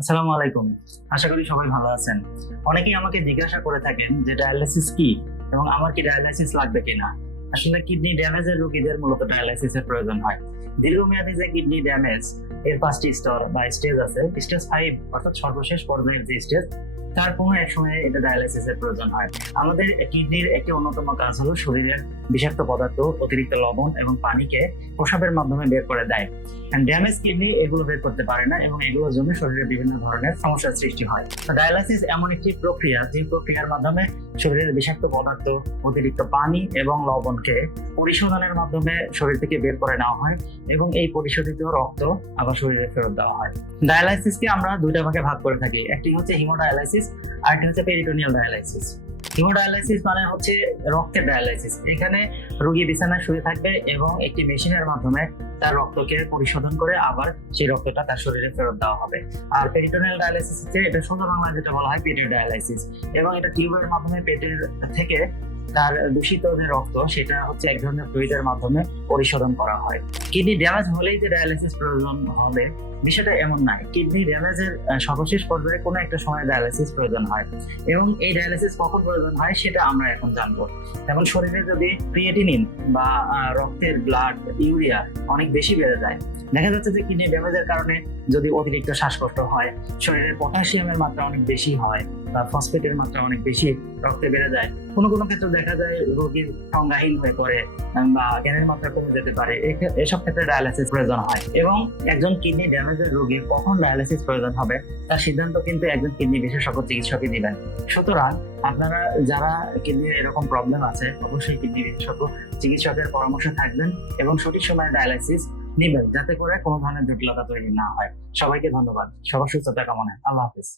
আসসালামু আলাইকুম। আশা করি সবাই ভালো আছেন। অনেকেই আমাকে জিজ্ঞাসা করে থাকেন যে ডায়ালাইসিস কি এবং আমার কি ডায়ালাইসিস লাগবে কিনা। আসলে কিডনি ড্যামেজের রোগীদের মূলত ডায়ালাইসিসের প্রয়োজন হয়। দীর্ঘমেয়াদী যে কিডনি ড্যামেজ এর 5টি স্তর বা স্টেজ আছে। স্টেজ 5 অর্থাৎ সর্বশেষ পর্যায়ের যে স্টেজ, তার কোনো এক সময়ে এটা ডায়ালাইসিসের প্রয়োজন হয়। আমাদের কিডনির একটি অন্যতম কাজ হলো শরীরের বিষাক্ত পদার্থ, অতিরিক্ত লবণ এবং পানিকে প্রস্রাবের মাধ্যমে বের করে দেয়। ড্যামেজ কিডনি এগুলো বের করতে পারে না এবং এগুলোর জন্য শরীরে বিভিন্ন ধরনের সমস্যার সৃষ্টি হয়। ডায়ালাইসিস এমন একটি প্রক্রিয়া যে প্রক্রিয়ার মাধ্যমে শরীরের বিষাক্ত পদার্থ, অতিরিক্ত পানি এবং লবণকে পরিশোধনের মাধ্যমে শরীর থেকে বের করে নেওয়া হয় এবং এই পরিশোধিত রক্ত আবার শরীরে ফেরত দেওয়া হয়। ডায়ালাইসিসকে আমরা দুইটা ভাগে ভাগ করে থাকি। একটি হচ্ছে হিমোডায়ালাইসিস, আরেকটি হচ্ছে পেরিটোনিয়াল ডায়ালাইসিস। হিমোডায়ালাইসিস মানে হচ্ছে রক্তের ডায়ালাইসিস। এখানে রোগী বিছানায় শুয়ে থাকবে এবং একটি মেশিনের মাধ্যমে তার রক্তকে পরিশোধন করে আবার সেই রক্তটা তার শরীরে ফেরত দেওয়া হবে। আর পেরিটোনিয়াল ডায়ালাইসিস হচ্ছে, এটা সোজা বাংলা যেটা বলা হয় পেটের ডায়ালাইসিস, এবং এটা টিউবের মাধ্যমে পেটের থেকে তার দূষিত যে রক্ত সেটা হচ্ছে এক ধরনের ফ্লুইডের মাধ্যমে পরিশোধন করা হয়। কিডনি ড্যামেজ হলেই যে ডায়ালাইসিস প্রয়োজন হবে বিষয়টা এমন নয়। কিডনি ড্যামেজের সর্বশেষ পর্যায়ে কোনো একটা সময় ডায়ালাইসিস প্রয়োজন হয় এবং এই ডায়ালাইসিস কখন প্রয়োজন হয় সেটা আমরা এখন জানবো। যেমন শরীরে যদি ক্রিয়েটিনিন বা রক্তের ব্লাড ইউরিয়া অনেক বেশি বেড়ে যায়, দেখা যাচ্ছে যে কিডনি ড্যামেজের কারণে যদি অতিরিক্ত শ্বাসকষ্ট হয়, শরীরে পটাশিয়ামের মাত্রা অনেক বেশি হয় বা ফসফেটের মাত্রা অনেক বেশি রক্তে বেড়ে যায়, কোনো কোনো ক্ষেত্রে দেখা যায় রোগীর সংজ্ঞাহীন হয়ে পড়ে বা জ্ঞানের মাত্রা কমে যেতে পারে, এসব ক্ষেত্রে ডায়ালাইসিস প্রয়োজন হয়। এবং একজন কিডনি ড্যামেজের রোগীর কখন ডায়ালাইসিস প্রয়োজন হবে তার সিদ্ধান্ত কিন্তু একজন কিডনি বিশেষজ্ঞ চিকিৎসকই দিবেন। সুতরাং আপনারা যারা কিডনির এরকম প্রবলেম আছে অবশ্যই কিডনি বিশেষজ্ঞ চিকিৎসকের পরামর্শ থাকবেন এবং সঠিক সময়ে ডায়ালাইসিস নিবেন, যাতে করে কোনো ধরনের জটিলতা তৈরি না হয়। সবাইকে ধন্যবাদ। সবার সুস্থতা কামনায়। আল্লাহ হাফিজ।